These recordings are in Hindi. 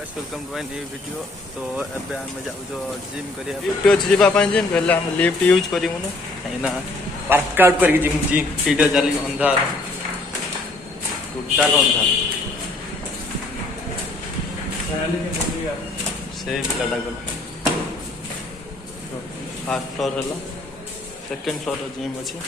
Guys welcome to my new video. तो एबे हम जाऊ जिम करिया लिफ्ट अछि जीवा पाइन जिम कहले हम लिफ्ट यूज करिमु न ना वर्कआउट करके जिम जिम सीधा चली अंधार टूटा अंधार से पिलाटा गल फर्स्ट फ्लोर हला सेकंड फ्लोर जिम अछि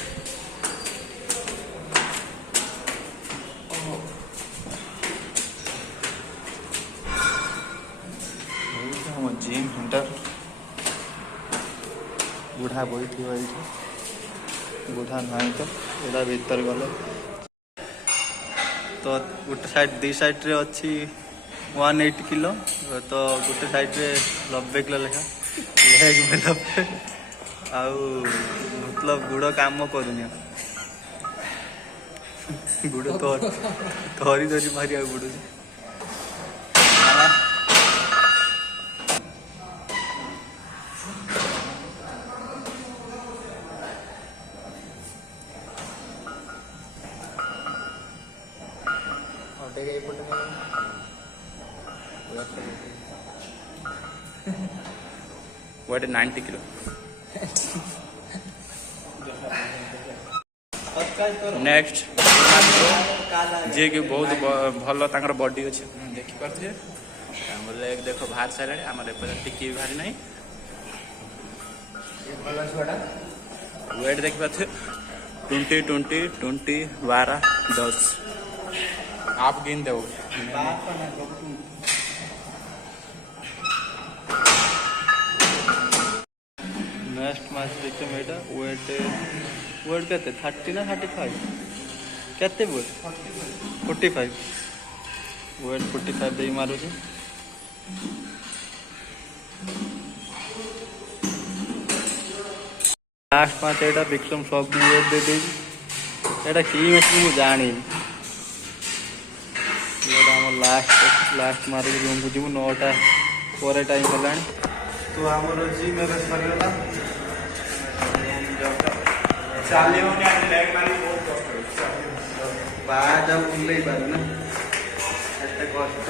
जिम सेंटर बुढ़ा बैठी बुढ़ा ना तो एटा भीतर गले तो गोटे साइड दी साइड रे अच्छी 180 किलो तो गोटे साइड रे 90 किलो लेखा लेग में 90 आउ मतलब गुड़ काम करूनी गुड़ तो धरी धरी मारिया गुड़ वेट 90 किलो नेक्स्ट जे कि बहुत भल तांकर बॉडी अच्छे देखि पारथे हमर लेग देखो बाहर सारे हमर एपर टिकी भी भारी नहीं भल छुआटा वेट देखि पारथे 20 20 20 12 10 आप गिन दो नेक्स्ट मैच देखते मेटा वेट वेट केते 30 ना 35 केते वेट 45 वेट 45 दे मारू छी लास्ट मैच एटा विक्रम सब वेट दे दे एटा की मैच मु जानी एटा हम लास्ट मारू रूम को जीव 9टा पर टाइम होलानी तो हमरो जिम में सरगला चाले होने लेग मारी बहुत कष्ट बाहर जाऊ उल्ले पार ना एते कष्ट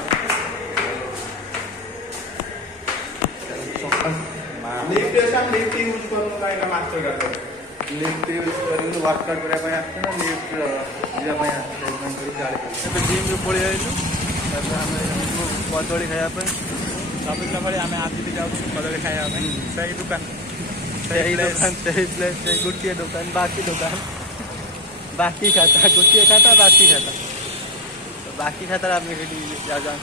लिफ्ट यूज करू लाइक मास्टर करते लिफ्ट यूज करू वर्कआउट करे पय आछे ना लिफ्ट जिया पय आछे एकदम करी गाड़ी पे जिम रे पळी आइलु तब हमें कदली खाया पे सब भाई आम आदि जाऊँ कदली खाया सही दुकान सही प्लेस से गोटे दुकान बाकी खाता गोटे खाता बाकी खाता आम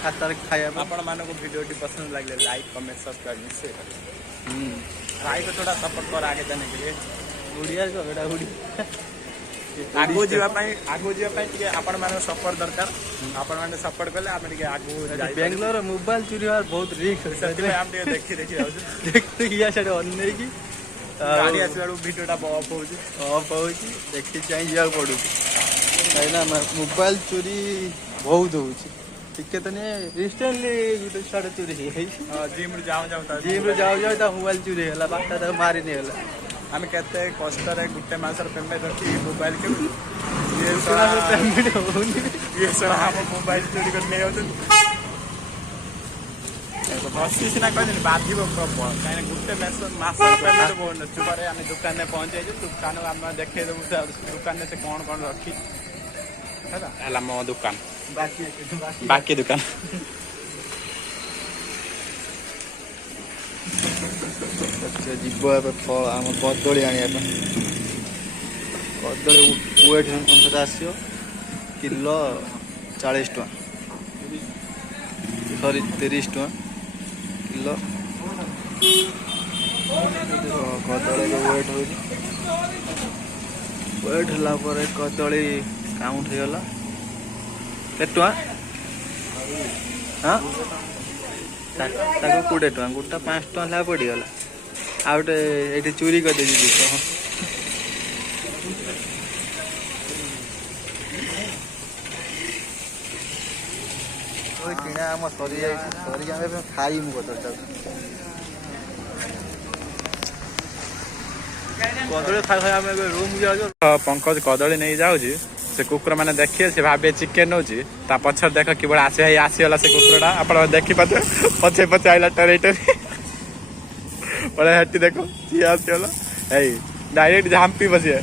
खाता खाया आपण मान वीडियो पसंद लगे लाइक कमेंट सब्सक्राइब निश्चय करें ट्राई को थोड़ा सपोर्ट कर आगे जाने के लिए उड़िया बेटा उड़ी आगो जावाई आपण मान सपोर्ट दरकार आपण मान सपोर्ट कले आम आगो बेंगलोर मोबाइल चोरी हमार बहुत रिस्क देखी देखते या से अने की गाड़ी आसला भिडियोटा ऑफ हो देखी चाहिए जाओ पड़ू कहीं मोबाइल चोरी बहुत हो तो नहीं रिसेंटली गोटे छुआ चोरी जिम जाऊ मोबाइल चोरी है बाटा मारी नहीं है आम केते कष्ट गोटे मसर पेमेंट रखी मोबाइल के पेमेंट हम मोबाइल चोरी कर बसी सीना कह बाधिब प्रबल कहीं गोटे मसर पेमेंट बहुत चुपारे आम दुकान में पहुँचे दुकान आम देखे देव दुकान से कौन कौन रखी है मो दुकान बाकी दुकान जीव फल आम कदली आने कदली वेट अनुसार आसो किलो 40 टଙ୍କା सॉरी 30 टଙ୍କା किलो कदली वेट हो वेट है कदली काउंट होगला के टଙ୍କା हाँ 20 टଙ୍କା गोटा 5 टଙ୍କା ला पड़गला आ गए ये चोरी कर किणा आम सरी सरी खाई कदली खाई खाई रूम जाऊ पंकज कदली नहीं जाऊँ से कुकुर मैंने देखिए से भावे चिकेन हो पछर देख कि बड़ा आसे आसीगला से कुकुरटा आप देखी पाते पचे पचे आइला टेरिटरी बड़ा हेटी देखो सी आसीगला डायरेक्ट झांपी बसिए